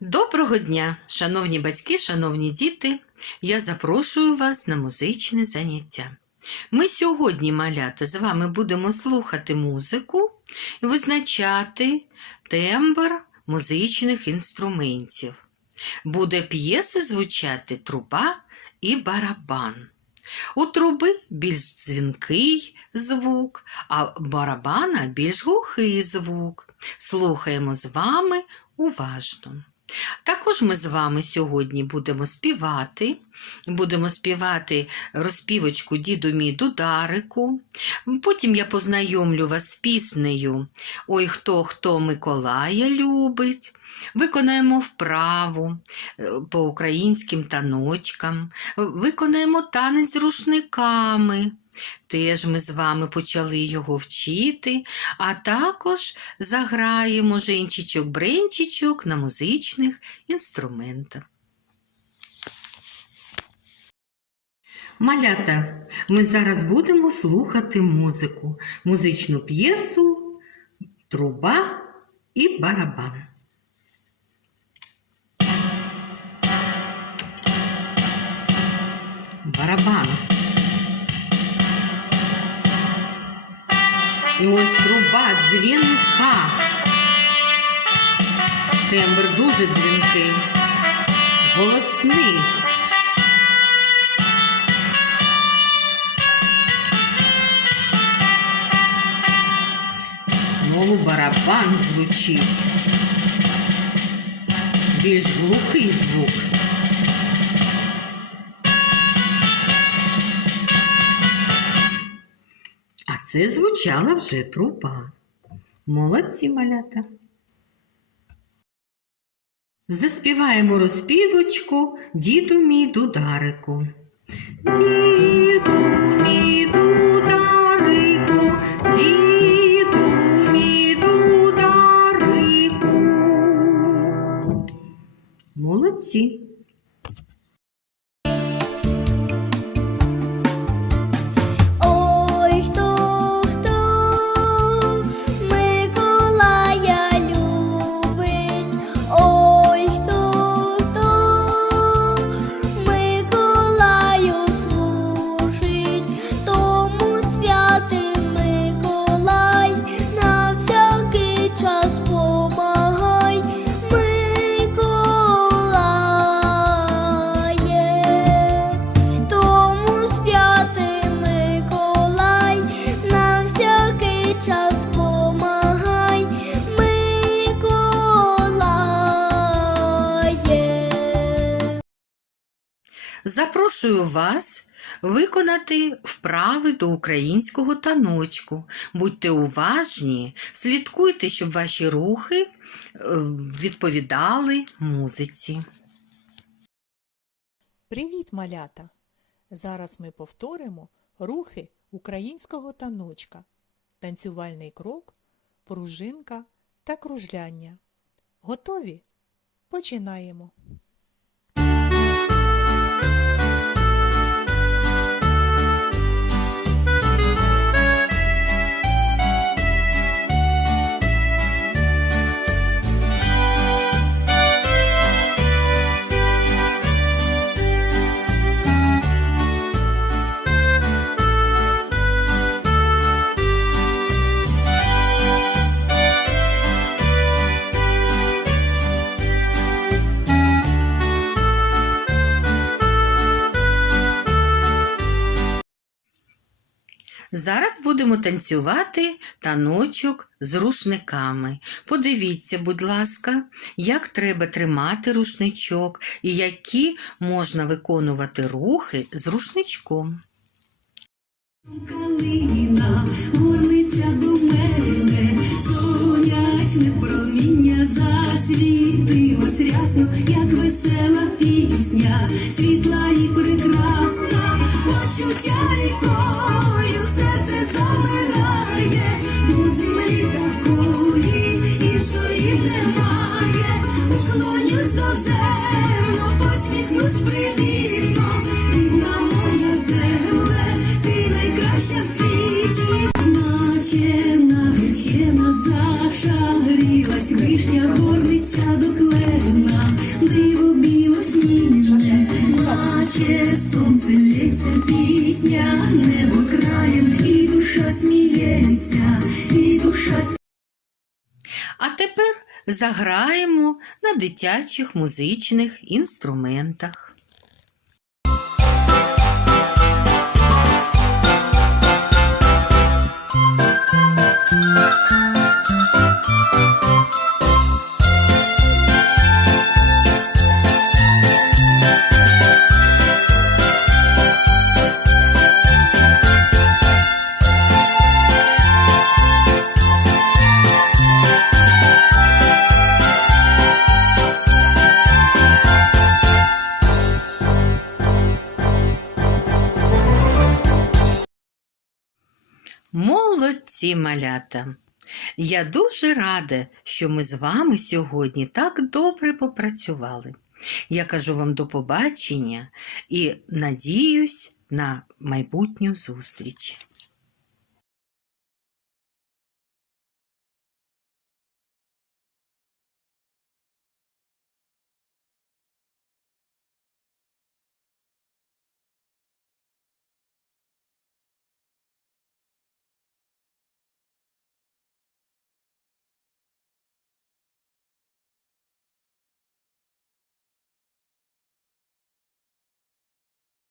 Доброго дня, шановні батьки, шановні діти. Я запрошую вас на музичне заняття. Ми сьогодні, малята, з вами будемо слухати музику і визначати тембр музичних інструментів. Буде п'єси звучати труба і барабан. У труби більш дзвінкий звук, а барабана більш глухий звук. Слухаємо з вами уважно. Також ми з вами сьогодні будемо співати. Будемо співати розпівочку Діду мій дударику. Потім я познайомлю вас з піснею Ой хто хто Миколая любить. Виконаємо вправу е, по українським таночкам, виконаємо танець з рушниками. Теж ми з вами почали його вчити, а також заграємо женчичок-бренчичок на музичних інструментах. Малята, ми зараз будемо слухати музику, музичну п'єсу, труба і барабан. Барабан. ось труба дзвінка. Тембр дуже дзвінкий, голосний. Знову барабан звучить. Більш глухий звук. Це звучала вже труба. Молодці малята. Заспіваємо розпівочку Діду мій дударику. Діду мій дударику, Запрошую вас виконати вправи до українського таночку. Будьте уважні, слідкуйте, щоб ваші рухи е, відповідали музиці. Привіт, малята! Зараз ми повторимо рухи українського таночка, танцювальний крок, пружинка та кружляння. Готові? Починаємо. Зараз будемо танцювати таночок з рушниками. Подивіться, будь ласка, як треба тримати рушничок і які можна виконувати рухи з рушничком. Калина горниця до мене, сонячне проміння засвітилось рясно, як весела пісня, світла і прекрасна, почуття рікою серце замирає, у землі такої іншої немає, уклонюсь до землю, посміхнусь привітно, рідна моя земле, ти найкраща в світі, наче на гречі Весняна зашагрілась, вишня горниця до клена, диво білосніжне, плаче сонце лється, пісня, небо краєм, і душа сміється, і душа А тепер заграємо на дитячих музичних інструментах. Молодці малята! Я дуже рада, що ми з вами сьогодні так добре попрацювали. Я кажу вам до побачення і надіюсь на майбутню зустріч.